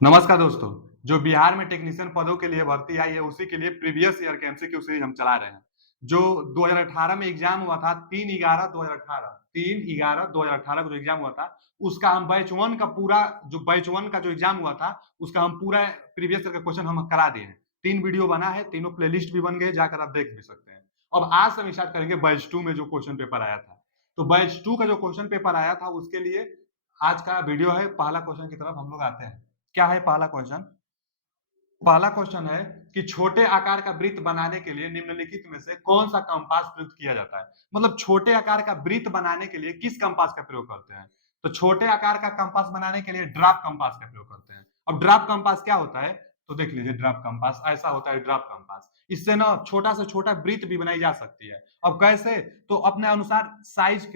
नमस्कार दोस्तों। जो बिहार में टेक्नीशियन पदों के लिए भर्ती आई है उसी के लिए प्रीवियस ईयर के एमसीक्यू सीरीज हम चला रहे हैं। जो 2018 में एग्जाम हुआ था 3/11/2018 को जो एग्जाम हुआ था उसका हम बैच वन का जो एग्जाम हुआ था उसका हम पूरा प्रीवियस ईयर का क्वेश्चन हम करा दिए हैं। 3 वीडियो बना है, तीनों प्लेलिस्ट भी बन गए, जाकर आप देख भी सकते हैं। अब आज से हम स्टार्ट करेंगे बैच टू में जो क्वेश्चन पेपर आया था। तो बैच टू का जो क्वेश्चन पेपर आया था उसके लिए आज का वीडियो है। पहला क्वेश्चन की तरफ हम लोग आते हैं। क्या है पहला क्वेश्चन? पहला क्वेश्चन है कि छोटे आकार का वृत्त बनाने के लिए निम्नलिखित में से कौन सा कंपास प्रयुक्त किया जाता है। मतलब छोटे आकार का वृत्त बनाने के लिए किस कंपास का प्रयोग करते हैं? तो छोटे आकार का कंपास बनाने के लिए ड्राफ्ट कंपास का प्रयोग करते हैं। अब ड्राफ्ट कंपास क्या होता है तो देख लीजिए। ड्राफ्ट कंपास ऐसा होता है। ड्राफ्ट कंपास इससे ना छोटा से छोटा वृत्त भी बनाई जा सकती है। अब कैसे? तो अपने अनुसार साइज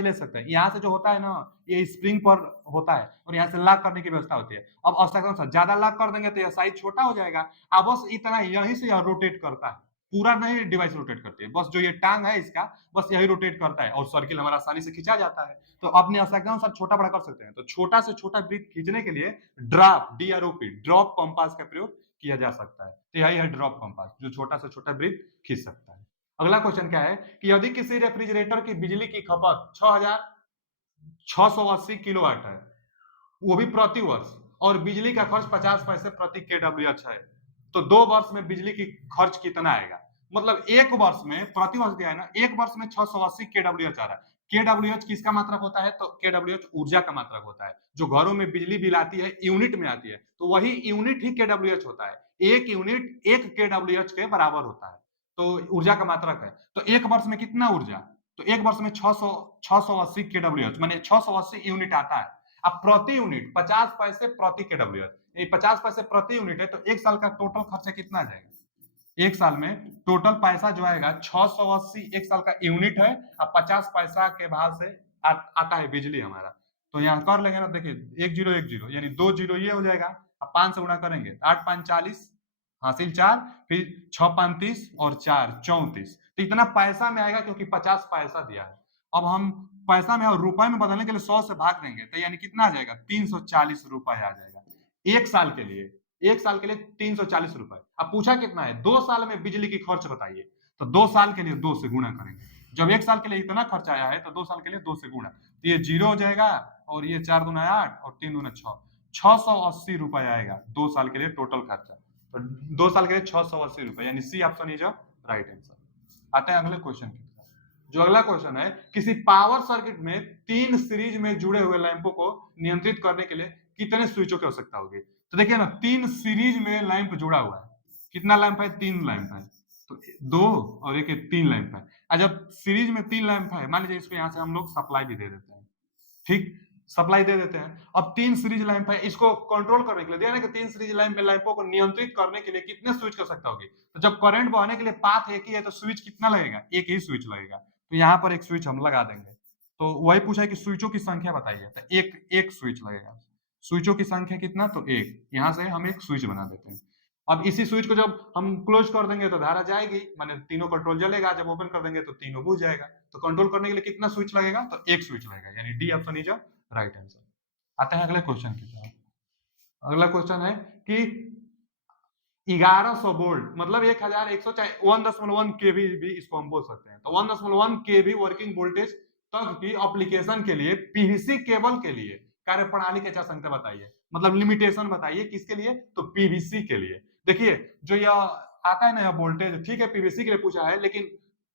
ले सकते हैं। यहाँ से जो होता है ना ये स्प्रिंग पर होता है और यहाँ से लॉक करने की व्यवस्था होती है। अब आवश्यकता अनुसार ज्यादा लॉक कर देंगे तो यह साइज छोटा हो जाएगा। अब बस इतना यहीं से यह रोटेट करता है। पूरा नहीं डिवाइस रोटेट करती है, बस जो ये टांग है इसका बस यही रोटेट करता है और सर्किल हमारा आसानी से खींचा जाता है। तो अपनी आवश्यकता अनुसार छोटा बड़ा कर सकते हैं। तो छोटा से छोटा वृत्त खींचने के लिए ड्रॉप कंपास का प्रयोग किया जा सकता है। तो यही है ड्रॉप कंपास, जो छोटा से छोटा वृत्त खींच सकता है। अगला क्वेश्चन क्या है कि यदि किसी रेफ्रिजरेटर की बिजली की खपत 6,680 किलोवाट है, वो भी प्रति वर्ष, और बिजली का खर्च 50 पैसे प्रति केडब्ल्यूएच है, तो 2 वर्ष में बिजली की खर्च कितना आएगा? मतलब एक वर्ष में, प्रति वर्ष दिया है ना, एक वर्ष में 680 केडब्ल्यूएच आ रहा है। केडब्ल्यूएच किसका मात्रक होता है? तो केडब्ल्यूएच ऊर्जा का मात्रक होता है। जो घरों में बिजली बिल आती है यूनिट में आती है, तो वही यूनिट ही केडब्ल्यूएच होता है। एक यूनिट एक केडब्ल्यूएच के बराबर होता है। तो ऊर्जा का मात्रक है। तो एक वर्ष में कितना ऊर्जा? तो एक वर्ष में 680 केडब्ल्यूएच माने 680 यूनिट आता है। अब प्रति यूनिट 50 पैसे प्रति केडब्ल्यूएच, 50 पैसे प्रति यूनिट है, तो एक साल का टोटल खर्चा कितना आ जाएगा? एक साल में टोटल पैसा जो आएगा 680 एक साल का यूनिट है। अब 50 पैसा के भाव से आता है बिजली हमारा। तो यहाँ कर लेंगे ना, देखिए 1 0 1 0 यानी 2 0 ये हो जाएगा। अब 5 से गुणा करेंगे, 8 5 40 हासिल 4, फिर 6 5 30 और 4 34। तो इतना पैसा में आएगा क्योंकि 50 पैसा दिया है। अब हम पैसा में और रुपए में बदलने के लिए 100 से भाग देंगे, तो यानी कितना आ जाएगा? 340 रुपए आ जाएगा एक साल के लिए। एक साल के लिए 340 रुपए। अब पूछा कितना है? 2 साल में बिजली की खर्च बताइए। तो 2 साल के लिए 2 से गुणा करेंगे। जब एक साल के लिए इतना खर्च आया है तो 2 साल के लिए 2 से गुणा, तो ये 0 हो जाएगा और ये 4 दूना 8 और 3 दूना 6, 680 रुपए आएगा 2 साल के लिए टोटल खर्चा। तो 2 साल के लिए 680 रुपए, यानी C option is a right answer. आते हैं अगले क्वेश्चन की तरफ। जो अगला क्वेश्चन है, किसी पावर सर्किट में 3 सीरीज में जुड़े हुए लैंपों को नियंत्रित करने के लिए कितने स्विचों की आवश्यकता होगी? तो देखिए ना, 3 सीरीज में लैंप जुड़ा हुआ है। कितना लैंप है? 3 लैंप है। तो 2 और एक 3 लैंप है। और जब सीरीज में 3 लैंप है, मान लीजिए इसको यहाँ से हम लोग सप्लाई भी दे देते हैं। ठीक, सप्लाई दे देते हैं। अब 3 सीरीज लैंप है, इसको कंट्रोल करने के लिए दिया ना कि 3 सीरीज लैंप में लैंपों को नियंत्रित करने के लिए कितने स्विच कर सकता होगी? तो जब करंट बहाने के लिए पाथ एक ही है तो स्विच कितना लगेगा? एक ही स्विच लगेगा। तो यहाँ पर एक स्विच हम लगा देंगे। तो वही पूछा है कि स्विचों की संख्या बताइए, तो एक एक स्विच लगेगा। स्विचों की संख्या कितना? तो एक। यहाँ से हम एक स्विच बना देते हैं। अब इसी स्विच को जब हम क्लोज कर देंगे तो धारा जाएगी, माने तीनों कंट्रोल जलेगा। जब ओपन कर देंगे तो तीनों बुझ जाएगा। तो कंट्रोल करने के लिए कितना स्विच लगेगा? तो एक स्विच लगेगा, यानी D option is a right answer. आते हैं अगले क्वेश्चन की तरफ। अगला क्वेश्चन है कि 1100 वोल्ट मतलब 1100 चाहे 1.1 केवी भी इसको हम बोल सकते हैं। तो 1.1 केवी वर्किंग वोल्टेज तक की एप्लीकेशन के लिए पीवीसी केबल के लिए कार्यप्रणाली की संख्या बताइए। मतलब लिमिटेशन बताइए किसके लिए? तो पीवीसी के लिए। देखिए जो यह आता है ना, यह वोल्टेज ठीक है पीवीसी के लिए पूछा है, लेकिन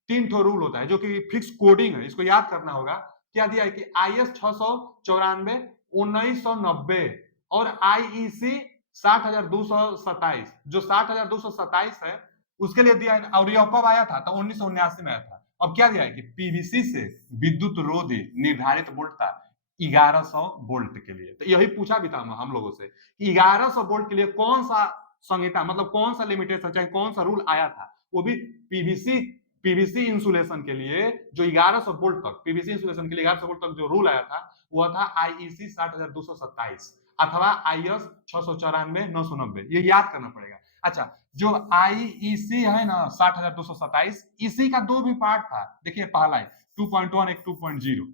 3 रूल होता है जो कि फिक्स कोडिंग है, इसको याद करना होगा। क्या दिया है कि IS 694 1990 और IEC 60,227, जो 60,227 है उसके लिए दिया है। और ये कब आया था? तो 1979 में आया था। अब क्या दिया है कि पीवीसी से विद्युत रोधी निर्धारित वोल्ट था 1100 वोल्ट के लिए। तो यही पूछा भी था हम लोगों से कि 1100 वोल्ट के लिए कौन सा संहिता, मतलब कौन सा लिमिटेशन, चाहे कौन सा रूल आया था। वो भी पीवीसी पीवीसी इंसुलेशन के लिए जो 1100 वोल्ट तक, पीवीसी इंसुलेशन के लिए 1100 वोल्ट तक जो रूल आया था वो था आईईसी 60,227 अथवा आईएस 694/990। ये याद करना पड़ेगा। अच्छा, जो आईईसी है ना 60,227, इसी का दो भी पार्ट था। देखिए पहला है 2.1 एक 2.0।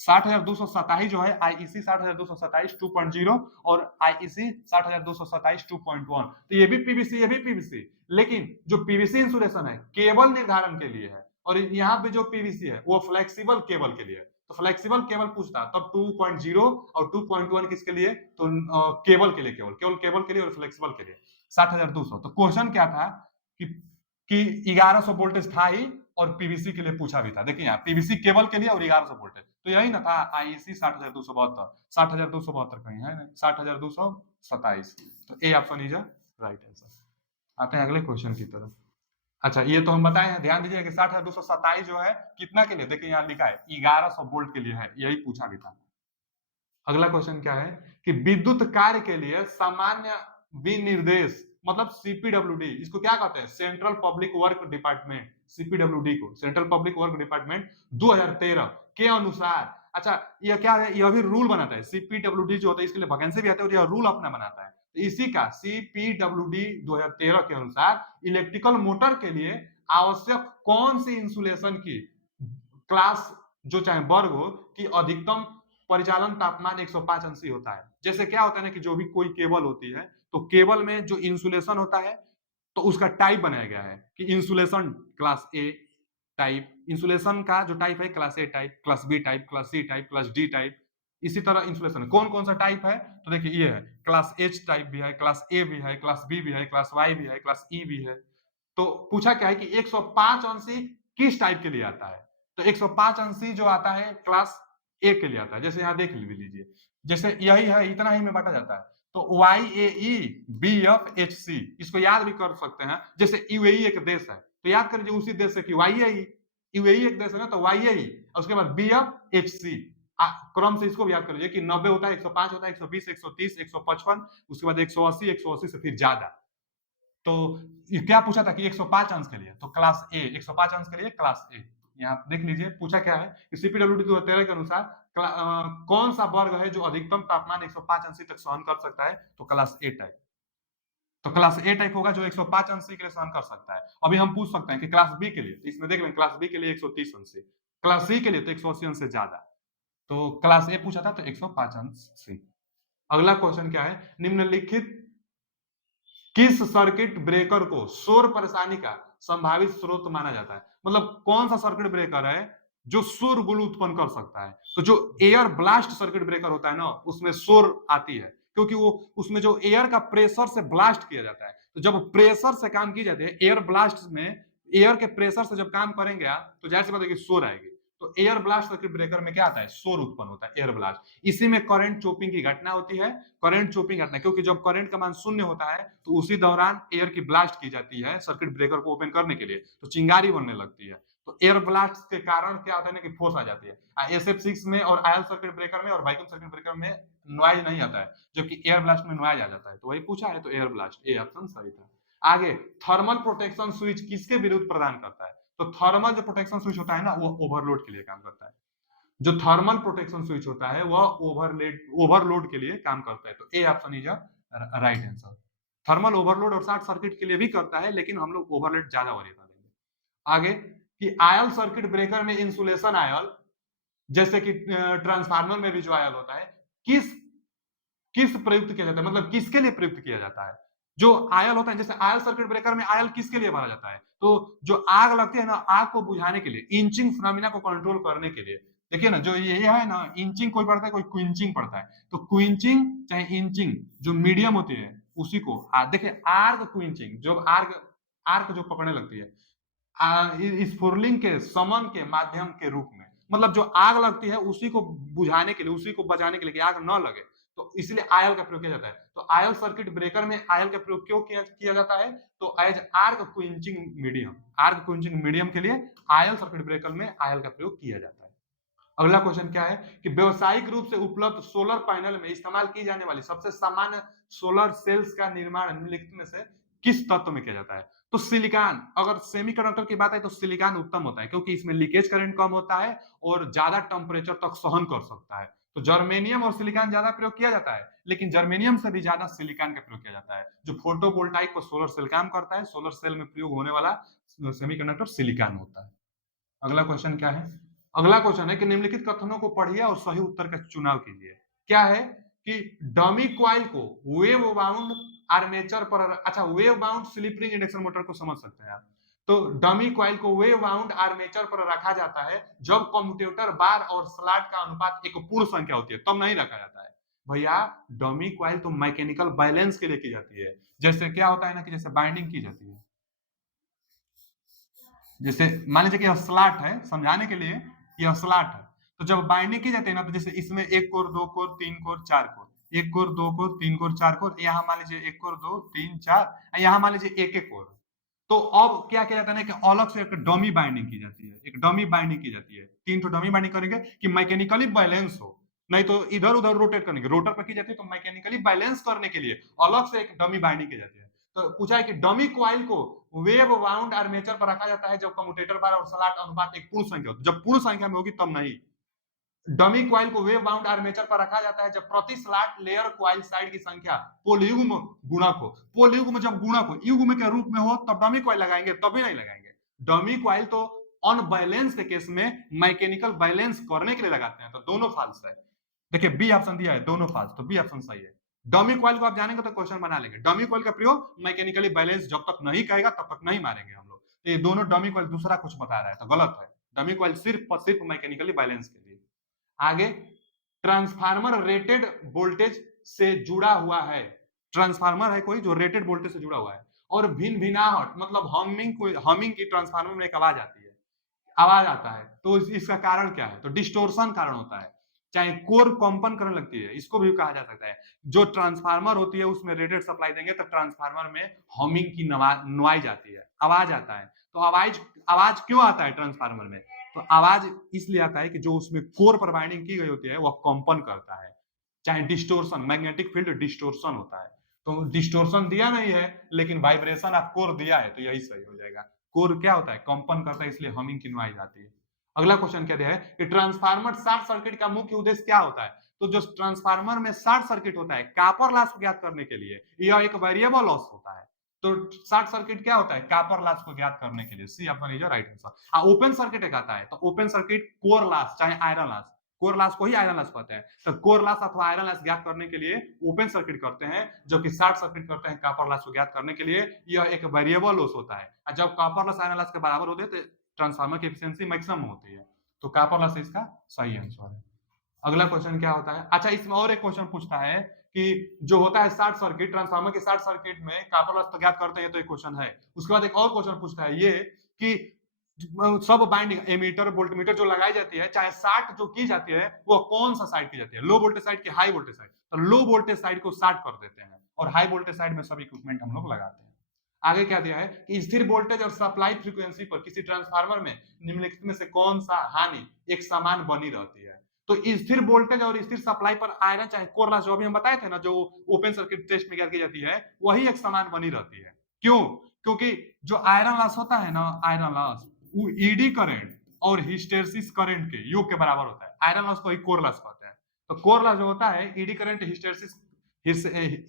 60,227 जो है आईईसी 60,227 2.0 और आईईसी 60,227 2.1। तो ये भी पीवीसी, ये भी पीवीसी, लेकिन जो पीवीसी इंसुलेशन है केबल निर्धारण के लिए है, और यहाँ पे जो पीवीसी है वो फ्लेक्सिबल केबल के लिए है। तो फ्लेक्सिबल केबल पूछता तब 2.0 और 2.1 किसके लिए, तो केबल के लिए, केवल केबल के लिए और फ्लेक्सिबल के लिए 60,200। तो क्वेश्चन क्या था कि 1100 वोल्टेज था ही, और पीवीसी के लिए पूछा भी था। देखिए यहाँ पीवीसी केबल के लिए और 1100 वोल्टेज, तो यही ना था आईसी 60,272, 60,272 कहीं है ना, 60,227। तो A option is right answer. आते हैं अगले क्वेश्चन की तरफ। अच्छा ये तो हम बताए हैं, ध्यान दीजिए कि 60,227 जो है कितना के लिए, देखिए यहाँ लिखा है 1100 वोल्ट के लिए है, यही पूछा भी था। अगला क्वेश्चन क्या है कि विद्युत कार्य के लिए सामान्य विनिर्देश मतलब सीपीडब्ल्यूडी, इसको क्या कहते हैं, central public work department, CPWD को सेंट्रल पब्लिक वर्क डिपार्टमेंट 2013 के अनुसार। अच्छा यह क्या है, यह भी रूल बनाता है, सीपीडब्ल्यूडी जो होता है इसके लिए वैकेंसी भी आती है और यह रूल अपना बनाता है। तो इसी का सीपीडब्ल्यूडी 2013 के अनुसार इलेक्ट्रिकल मोटर के लिए आवश्यक कौन सी इंसुलेशन की क्लास जो चाहे वर्ग हो कि अधिकतम परिचालन तापमान 105 अंशी होता है। जैसे क्या होता है ना कि जो भी कोई केबल होती है तो केबल में जो इंसुलेशन होता है तो उसका टाइप बनाया गया है कि insulation class A type, insulation का जो टाइप है class A type, class B type, class C type, class D type. इसी तरह इंसुलेशन कौन कौन सा टाइप है, तो देखिए ये है क्लास एच टाइप भी है, क्लास ए भी है, क्लास बी भी है, क्लास वाई भी है, क्लास ई भी है। तो पूछा क्या है कि 105 अंशी किस टाइप के लिए आता है, तो 105 अंशी जो आता है क्लास ए के लिए आता है। जैसे यहाँ देख लीजिए, जैसे यही है, इतना ही में बांटा जाता है। तो Y A E B F H C, इसको याद भी कर सकते हैं। जैसे यूएई एक देश है तो याद कर लीजिए उसी देश से कि वाई ए ई, यूएई एक देश है ना तो वाई ए ई, और उसके बाद बी एफ एच सी। क्रम से इसको भी याद कर लीजिए कि 90 होता है, 105 होता है, 120, 130, 155, उसके बाद 180, 180 से फिर ज्यादा। तो क्या पूछा था कि 105 अंश के लिए, तो क्लास ए 105 अंश के लिए क्लास ए। यहाँ देख लीजिए पूछा क्या है कि सीपीडब्ल्यूडी 2013 के अनुसार कौन सा वर्ग है जो अधिकतम तापमान 105 अंश तक सहन कर सकता है, तो क्लास ए टाइप। तो क्लास ए टाइप होगा जो 105 अंश के लिए सहन कर सकता है। अभी हम पूछ सकते हैं कि क्लास बी के लिए, तो इसमें देख लें क्लास बी के लिए 130 अंश, क्लास सी के लिए तो 180 अंश से ज्यादा। तो क्लास ए पूछा था तो 105 अंश सी। अगला क्वेश्चन क्या है, निम्नलिखित किस सर्किट ब्रेकर को शोर परेशानी का संभावित स्रोत माना जाता है, मतलब कौन सा सर्किट ब्रेकर है जो शोर गुल उत्पन्न कर सकता है। तो जो एयर ब्लास्ट सर्किट ब्रेकर होता है ना उसमें शोर आती है, क्योंकि वो उसमें जो एयर का प्रेशर से ब्लास्ट किया जाता है। तो जब प्रेशर से काम की जाती है, एयर ब्लास्ट में एयर के प्रेशर से जब काम करेंगे आप तो जाहिर सी बात है कि शोर आएगी। तो एयर ब्लास्ट सर्किट ब्रेकर में क्या आता है, शोर उत्पन्न होता है, एयर ब्लास्ट। इसी में करंट चोपिंग की घटना होती है, करंट चोपिंग घटना, क्योंकि जब करंट का मान शून्य होता है तो उसी दौरान एयर की ब्लास्ट की जाती है सर्किट ब्रेकर को ओपन करने के लिए, तो चिंगारी बनने लगती है। तो एयर ब्लास्ट के कारण क्या होता है ना कि फोर्स आ जाती है। SF6 में और आयल सर्किट ब्रेकर में और वैक्यूम सर्किट ब्रेकर में नॉइज नहीं आता है, जबकि एयर ब्लास्ट में नॉइज आ जाता है। तो वही पूछा है, तो एयर ब्लास्ट ए ऑप्शन सही था। आगे थर्मल प्रोटेक्शन स्विच किसके विरुद्ध प्रदान करता है, तो थर्मल जो प्रोटेक्शन स्विच होता है ना वो ओवरलोड के लिए काम करता है। जो थर्मल प्रोटेक्शन स्विच होता है वह ओवरलोड के लिए काम करता है। तो A option is right answer. Thermal overload और शॉर्ट सर्किट के लिए भी करता है, लेकिन हम लोग ओवरलोड ज्यादा वरीयता देंगे। आगे कि आयल सर्किट ब्रेकर में इंसुलेशन आयल, जैसे कि ट्रांसफार्मर में भी जो आयल होता है, किस किस प्रयुक्त किया जाता है, मतलब किसके लिए प्रयुक्त किया जाता है। जो आयल होता है, जैसे आयल सर्किट ब्रेकर में आयल किसके लिए भरा जाता है, तो जो आग लगती है ना आग को बुझाने के लिए, इंचिंग फिनोमिना को कंट्रोल करने के लिए। देखिए ना जो ये है ना, इंचिंग कोई पढ़ता है कोई क्विंचिंग पढ़ता है, तो क्विंचिंग चाहे इंचिंग जो मीडियम होती है उसी को देखिए आर्ग क्विंचिंग, जो आर्ग आर्क जो पकड़ने लगती है स्फुरलिंग के समन के माध्यम के रूप में, मतलब जो आग लगती है उसी को बुझाने के लिए, उसी को बचाने के लिए कि आग न लगे, तो इसलिए आयल का प्रयोग किया जाता है। तो आयल सर्किट ब्रेकर में आयल का प्रयोग क्यों किया जाता है, तो as arc quenching medium, arc quenching medium के लिए आयल सर्किट ब्रेकर में आयल का प्रयोग किया जाता है। अगला क्वेश्चन क्या है कि व्यावसायिक रूप से उपलब्ध सोलर पैनल में इस्तेमाल की जाने वाली सबसे सामान्य सोलर सेल्स का निर्माण निम्नलिखित में से किस तत्व में किया जाता है, तो सिलिकॉन। अगर सेमीकंडक्टर की बात है तो सिलिकॉन उत्तम होता है, क्योंकि इसमें लीकेज करंट कम होता है और ज्यादा टेम्परेचर तक सहन कर सकता है। तो जर्मेनियम और सिलिकॉन ज्यादा प्रयोग किया जाता है, लेकिन जर्मेनियम से भी ज्यादा सिलिकॉन का प्रयोग किया जाता है। जो फोटोवोल्टाइक को सोलर सेल काम करता है, सोलर सेल में प्रयोग होने वाला सेमीकंडक्टर सिलिकॉन होता है। अगला क्वेश्चन क्या है अगला क्वेश्चन है कि निम्नलिखित कथनों को पढ़िए और सही उत्तर का चुनाव कीजिए। क्या है कि डमी कॉइल को वेव बाउंड आर्मेचर पर, अच्छा wave bound slip ring induction motor को समझ सकते हैं आप। तो डमी कॉइल को वेव बाउंड आर्मेचर पर रखा जाता है जब कम्यूटेटर बार और स्लॉट का अनुपात एक पूर्ण संख्या होती है, तब नहीं रखा जाता है भैया। डमी कॉइल तो मैकेनिकल बैलेंस के लिए की जाती है। जैसे क्या होता है ना कि जैसे बाइंडिंग की जाती है, जैसे मान लीजिए कि यह स्लॉट है, समझाने के लिए यह स्लॉट है, तो जब बाइंडिंग की जाती है ना, तो जैसे इसमें एक कोर, दो कोर, तीन कोर, चार कोर, एक कोर, दो कोर, तीन कोर, चार कोर, यहाँ मान लीजिए एक कोर, दो, तीन, चार, यहाँ मान लीजिए एक एक कोर। तो अब क्या किया जाता है ना कि अलग से एक डमी बाइंडिंग की जाती है, एक डमी बाइंडिंग की जाती है, तीन तो डमी बाइंडिंग करेंगे कि मैकेनिकली बैलेंस हो, नहीं तो इधर उधर रोटेट करने के, रोटर पर की जाती है, तो मैकेनिकली बैलेंस करने के लिए अलग से एक डमी बाइंडिंग की जाती है। तो पूछा है कि डमी कॉइल को वेव बाउंड आर्मेचर पर रखा जाता है जब कम्यूटेटर बार और स्लॉट अनुपात एक पूर्ण संख्या हो, जब पूर्ण संख्या में होगी तब नहीं। डमी कॉइल को वेव बाउंड आर्मेचर पर रखा जाता है जब प्रति स्लॉट लेयर कॉइल साइड की संख्या पोलयुग्म गुणक हो। पोलयुग्म जब गुणक हो, युग्म के रूप में हो, तब डमी कॉइल लगाएंगे, तभी नहीं लगाएंगे। डमी कॉइल तो अनबैलेंस के केस में मैकेनिकल बैलेंस करने के लिए लगाते हैं, तो दोनों फाल्स है। देखिए बी ऑप्शन दिया है, दोनों फाल्स, तो बी ऑप्शन सही है। डमी कॉइल को आप जानेंगे तो क्वेश्चन बना लेंगे। डमी कॉइल का प्रयोग मैकेनिकली बैलेंस जब तक नहीं कहेगा तब तक नहीं मारेंगे हम लोग। तो ये दोनों डमी कॉइल दूसरा कुछ बता रहा है तो गलत है। डमी कॉइल सिर्फ और सिर्फ मैकेनिकली बैलेंस के लिए। आगे, ट्रांसफार्मर रेटेड वोल्टेज से जुड़ा हुआ है। ट्रांसफार्मर है कोई जो रेटेड वोल्टेज से जुड़ा हुआ है और भिन भिनाहट मतलब हमिंग की ट्रांसफार्मर में एक आवाज आती है, आवाज आता है, तो इसका कारण क्या है? तो डिस्टोर्शन कारण होता है, चाहे कोर कंपन करने लगती है, इसको भी कहा जा सकता है। जो ट्रांसफार्मर होती है उसमें रेटेड सप्लाई देंगे तो ट्रांसफार्मर में हमिंग की नॉइज आती है, आवाज आता है। तो आवाज आवाज क्यों आता है ट्रांसफार्मर में? तो आवाज इसलिए आता है कि जो उसमें कोर पर बाइंडिंग की गई होती है वह कंपन करता है, चाहे डिस्टोर्शन, मैग्नेटिक फील्ड डिस्टोर्शन होता है। तो डिस्टोर्शन दिया नहीं है लेकिन वाइब्रेशन ऑफ कोर दिया है, तो यही सही हो जाएगा। कोर क्या होता है? कंपन करता है, इसलिए हमिंग की नॉइज आती है। अगला क्वेश्चन क्या दिया है कि ट्रांसफार्मर शॉर्ट सर्किट का मुख्य उद्देश्य क्या होता है? तो जो ट्रांसफार्मर में शॉर्ट सर्किट होता है कॉपर लॉस को ज्ञात करने के लिए, यह एक वेरिएबल लॉस होता है। तो शॉर्ट सर्किट क्या होता है? कॉपर लॉस को ज्ञात करने के लिए। C option is right answer. Open circuit एक आता है, तो ओपन सर्किट कोर लॉस चाहे आयरन लॉस, कोर लॉस को ही आयरन लॉस कहते हैं, तो कोर लॉस अथवा आयरन लॉस ज्ञात करने के लिए ओपन सर्किट करते हैं, जबकि शॉर्ट सर्किट करते हैं कॉपर लॉस को ज्ञात करने के लिए। यह एक वेरिएबल लॉस होता है। जब कॉपर लॉस आयरन लॉस के बराबर होते हैं तो ट्रांसफार्मर की एफिशिएंसी मैक्सिमम होती है। तो कॉपर लॉस इसका सही आंसर है। अगला क्वेश्चन क्या होता है? अच्छा, इसमें और एक क्वेश्चन पूछता है कि जो होता है शॉर्ट सर्किट, ट्रांसफार्मर के शॉर्ट सर्किट में कॉपर लॉस तो ज्ञात करते हैं, तो एक क्वेश्चन है। उसके बाद एक और क्वेश्चन पूछता है ये कि सब बाइंडिंग एमीटर वोल्टमीटर जो लगाई जाती है, चाहे शॉर्ट जो की जाती है वो कौन सा साइड की जाती है, लो वोल्टेज साइड की हाई वोल्टेज साइड? तो लो वोल्टेज साइड को शॉर्ट कर देते हैं और हाई वोल्टेज साइड में सब इक्विपमेंट हम लोग लगाते हैं। आगे क्या दिया है कि स्थिर वोल्टेज और सप्लाई फ्रीक्वेंसी पर किसी ट्रांसफार्मर में निम्नलिखित में से कौन सा हानि एक समान बनी रहती है? तो स्थिर वोल्टेज और स्थिर सप्लाई पर आयरन चाहे कोर लॉस, जो अभी हम बताए थे ना, जो ओपन सर्किट टेस्ट में क्या की जाती है, वही एक समान बनी रहती है। क्यों? क्योंकि जो आयरन लॉस होता है ना, आयरन लॉस वो ईडी करंट और हिस्टेरिसिस करंट के योग के बराबर होता है। आयरन लॉस को ही कोर लॉस कहते हैं। तो कोर लॉस जो होता है eddy current hysteresis,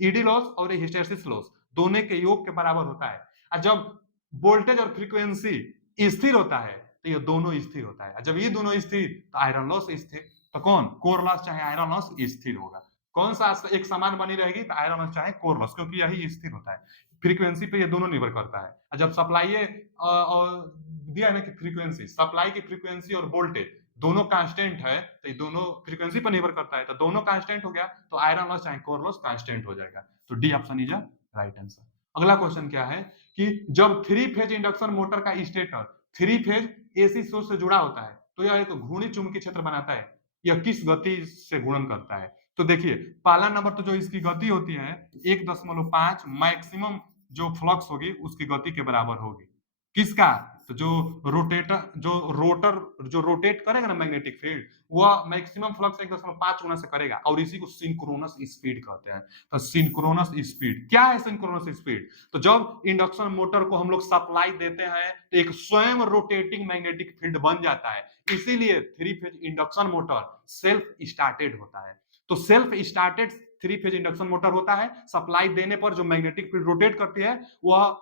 ED loss और हिस्टेरिसिस लॉस दोनों के योग के बराबर होता है। और जब वोल्टेज और फ्रीक्वेंसी स्थिर होता है तो ये दोनों स्थिर होता है। जब ये दोनों स्थिर तो आयरन लॉस स्थिर, तो कौन? कोर लॉस चाहे आयरन लॉस स्थिर होगा। कौन सा एक समान बनी रहेगी? तो आयरन लॉस चाहे कोर लॉस, क्योंकि यही स्थिर होता है। फ्रीक्वेंसी पे ये दोनों निर्भर करता है। जब सप्लाई और दिया है ना कि फ्रीक्वेंसी, सप्लाई की फ्रीक्वेंसी और वोल्टेज दोनों कांस्टेंट है, तो ये दोनों फ्रीक्वेंसी पर निर्भर करता है, तो दोनों कांस्टेंट हो गया, तो आयरन लॉस चाहे कोर लॉस कांस्टेंट हो जाएगा। तो D option is right answer. अगला क्वेश्चन क्या है कि जब थ्री फेज इंडक्शन मोटर का stator three phase AC source से जुड़ा होता है तो यह एक घूर्णी चुंबकीय क्षेत्र बनाता है, यह किस गति से घूर्णन करता है? तो देखिए पहला नंबर तो जो इसकी गति होती है 1.5 मैक्सिमम जो फ्लक्स होगी उसकी गति के बराबर होगी। किसका? तो जो रोटर जो रोटेट करेगा ना मैग्नेटिक फील्ड, वह मैक्सिमम फ्लक्स 1.5 गुना से करेगा और इसी को सिंक्रोनस स्पीड कहते हैं। तो सिंक्रोनस स्पीड क्या है? सिंक्रोनस स्पीड, तो जब इंडक्शन मोटर को हम लोग सप्लाई देते हैं तो एक स्वयं रोटेटिंग मैग्नेटिक फील्ड बन जाता है, इसीलिए three phase induction motor self started होता है। तो self started three phase induction motor होता है, सप्लाई देने पर जो मैग्नेटिक फील्ड रोटेट करती है वह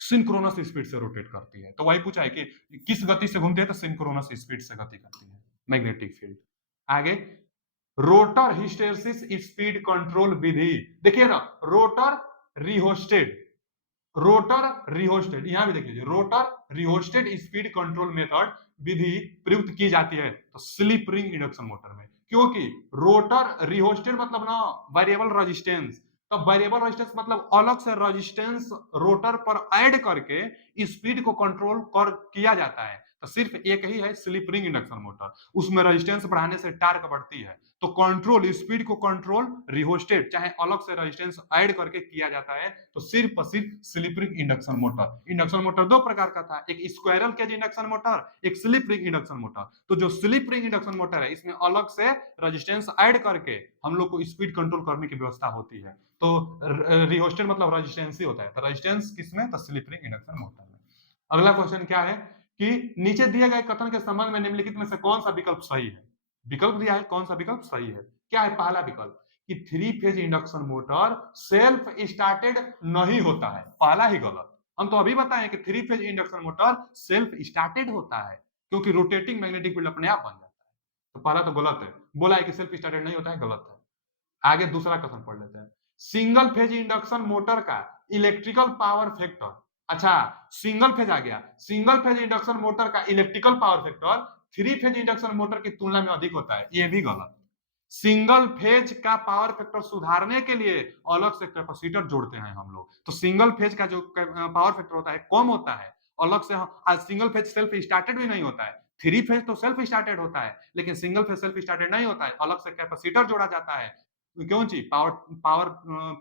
सिंक्रोनस स्पीड से रोटेट करती है। तो वही पूछा है कि किस गति से घूमती है, तो सिंक्रोनस स्पीड से गति करती है मैग्नेटिक फील्ड। आगे, रोटर हिस्टेरिसिस स्पीड कंट्रोल विधि, देखिए ना, रोटर रिहोस्टेड, रोटर रिहोस्टेड, यहां भी देख लीजिए, रोटर रिहोस्टेड स्पीड कंट्रोल मेथड विधि प्रयुक्त की जाती है तो स्लिप रिंग इंडक्शन मोटर में, क्योंकि रोटर रिहोस्टेड मतलब ना वेरिएबल रेजिस्टेंस, तो वेरिएबल रेजिस्टेंस मतलब अलग से रेजिस्टेंस रोटर पर ऐड करके स्पीड को कंट्रोल कर किया जाता है। तो सिर्फ एक ही है स्लिप रिंग इंडक्शन मोटर, उसमें रेजिस्टेंस बढ़ाने से टार्क बढ़ती है, तो कंट्रोल स्पीड को कंट्रोल रिहोस्टेट चाहे अलग से रेजिस्टेंस ऐड करके किया जाता है, तो सिर्फ और सिर्फ slip ring induction motor. Induction motor दो प्रकार का था, एक स्क्वायरल केज इंडक्शन मोटर, एक स्लिप रिंग इंडक्शन मोटर। तो जो स्लिप रिंग इंडक्शन मोटर है इसमें अलग से रेजिस्टेंस ऐड करके हम लोग को स्पीड कंट्रोल करने की व्यवस्था होती है। तो रिहोस्टेट मतलब रेजिस्टेंस ही होता है, तो रेजिस्टेंस किसमें, तो स्लिप रिंग इंडक्शन मोटर में। अगला क्वेश्चन क्या है कि नीचे दिए गए कथन के संबंध में निम्नलिखित में से कौन सा विकल्प सही है। विकल्प दिया है, कौन सा विकल्प सही है। क्या है पहला विकल्प कि three phase induction motor self started नहीं होता है, पहला ही गलत। हम तो अभी बताएं कि three phase induction motor self started होता है क्योंकि रोटेटिंग मैग्नेटिक फील्ड अपने आप बन जाता है, तो पहला तो गलत है, बोला है कि सेल्फ स्टार्टेड नहीं होता है, गलत है। आगे दूसरा कथन पढ़ लेते हैं, सिंगल फेज इंडक्शन मोटर का इलेक्ट्रिकल पावर फैक्टर, अच्छा सिंगल फेज आ गया, सिंगल फेज इंडक्शन मोटर का electrical power factor three phase induction motor की तुलना में अधिक होता है, यह भी गलत। सिंगल फेज का पावर फैक्टर सुधारने के लिए अलग से कैपेसिटर जोड़ते हैं हम लोग, तो सिंगल फेज का जो पावर फैक्टर होता है कम होता है, अलग से हम सिंगल फेज सेल्फ स्टार्टेड भी नहीं होता है, थ्री फेज तो सेल्फ स्टार्टेड होता है लेकिन सिंगल फेज सेल्फ स्टार्टेड नहीं होता है, अलग से कैपेसिटर जोड़ा जाता है, क्यों जी, पावर पावर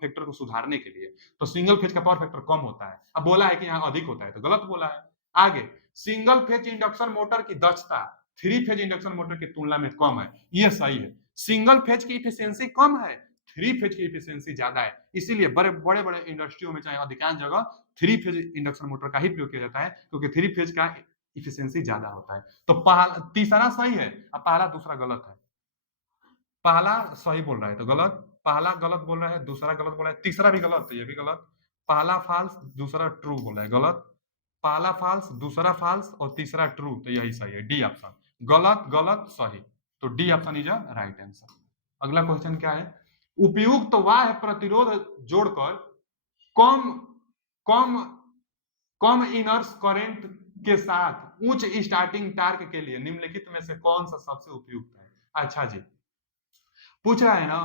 फैक्टर को सुधारने के लिए। तो सिंगल फेज का पावर फैक्टर कम होता है, अब बोला है कि यहाँ अधिक होता है, तो गलत बोला है। आगे, सिंगल फेज इंडक्शन मोटर की दक्षता थ्री फेज इंडक्शन मोटर की तुलना में कम है, यह सही है। सिंगल फेज की इफिशियंसी कम है, थ्री फेज की इफिशियंसी ज्यादा है, इसीलिए बड़े बड़े इंडस्ट्रियों में चाहे अधिकांश जगह थ्री फेज इंडक्शन मोटर का ही प्रयोग किया जाता है क्योंकि थ्री फेज का इफिशियंसी ज्यादा होता है। तो तीसरा सही है और पहला दूसरा गलत है। पहला सही बोल रहा है तो गलत, पहला गलत बोल रहा है, दूसरा गलत बोल रहा है, तीसरा भी गलत है, ये भी गलत। पहला फॉल्स दूसरा ट्रू बोल रहा है, गलत। पहला फॉल्स दूसरा फॉल्स और तीसरा ट्रू, तो यही सही है, डी ऑप्शन। गलत गलत सही, तो D option is a right answer. अगला क्वेश्चन क्या है, उपयुक्त बाह्य प्रतिरोध जोड़कर कम कम कम इनर्स करंट के साथ उच्च स्टार्टिंग टार्क के लिए निम्नलिखित में से कौन सा सबसे उपयुक्त है। अच्छा जी, पूछ रहा है ना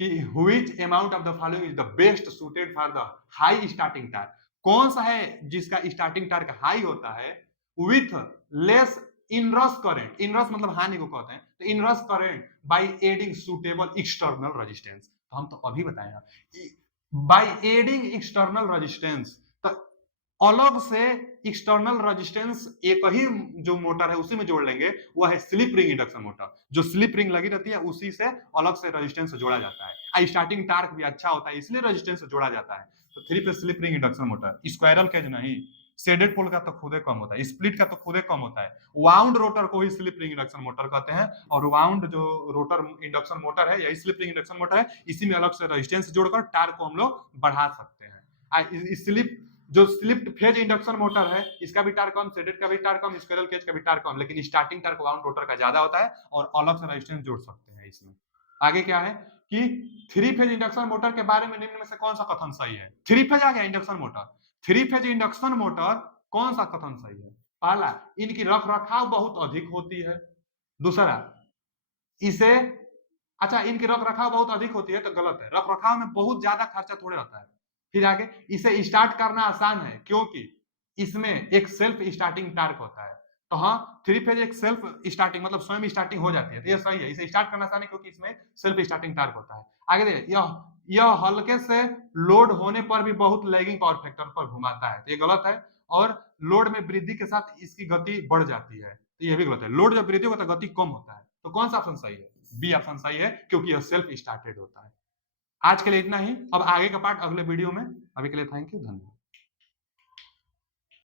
कि which amount of the following is the best suited for the high starting torque, कौन सा है जिसका स्टार्टिंग टार्क हाई होता है with less inrush current, inrush मतलब हानि को कहते हैं, तो inrush current by adding suitable external resistance, तो हम तो अभी बताए ना by adding external resistance, तो अलग से एक्सटर्नल रेजिस्टेंस एक ही जो मोटर है उसी में जोड़ लेंगे, वो है स्लिप रिंग इंडक्शन मोटर, जो स्लिप रिंग लगी रहती है उसी से अलग से रेजिस्टेंस जोड़ा जाता है। स्टार्टिंग टार्क भी अच्छा होता है इसलिए रेजिस्टेंस जोड़ा जाता है। तो थ्री पे slip ring induction motor, squirrel cage नहीं, शेडेड पोल का तो खुदे कम होता है, स्प्लिट का तो खुदे कम होता है, वाउंड रोटर को ही स्लिप रिंग इंडक्शन मोटर कहते हैं, और वाउंड जो रोटर इंडक्शन मोटर है या स्लिप रिंग इंडक्शन मोटर है इसी में अलग से रेजिस्टेंस जोड़कर टार्क को हम लोग बढ़ा सकते हैं। स्लिप जो स्लिप्ड फेज इंडक्शन मोटर है इसका भी टार्क कम, शेडेड का भी टार्क कम, स्क्वायरल केज का भी टार्क कम, लेकिन स्टार्टिंग टार्क वाउंड रोटर का ज्यादा होता है और अलग से रेजिस्टेंस जोड़ सकते हैं इसमें। आगे क्या है कि थ्री फेज इंडक्शन मोटर के बारे में निम्न में से कौन सा कथन सही है। थ्री फेज आ गया induction motor, three phase induction motor कौन सा कथन सही है। पहला, इनकी रख रखाव बहुत अधिक होती है। दूसरा, इसे अच्छा इनकी रख रखाव बहुत अधिक होती है, तो गलत है, रख रखाव में बहुत ज्यादा खर्चा थोड़े होता है। फिर आगे, इसे स्टार्ट करना आसान है क्योंकि इसमें एक सेल्फ स्टार्टिंग टार्क होता है। तो हाँ, थ्री फेज एक सेल्फ स्टार्टिंग मतलब स्वयं स्टार्टिंग हो जाती है, तो ये सही है, इसे स्टार्ट करना आसान है क्योंकि इसमें सेल्फ स्टार्टिंग टार्क होता है। आगे देखिए, यह हल्के से लोड होने पर भी बहुत लैगिंग पावर फैक्टर पर घुमाता है, तो ये गलत है। और लोड में वृद्धि के साथ इसकी गति बढ़ जाती है, तो ये भी गलत है, लोड जब वृद्धि होता है गति कम होता है। तो कौन सा ऑप्शन सही है, बी ऑप्शन सही है क्योंकि यह सेल्फ स्टार्टेड होता है। आज के लिए इतना ही, अब आगे का पार्ट अगले वीडियो में, अभी के लिए थैंक यू, धन्यवाद।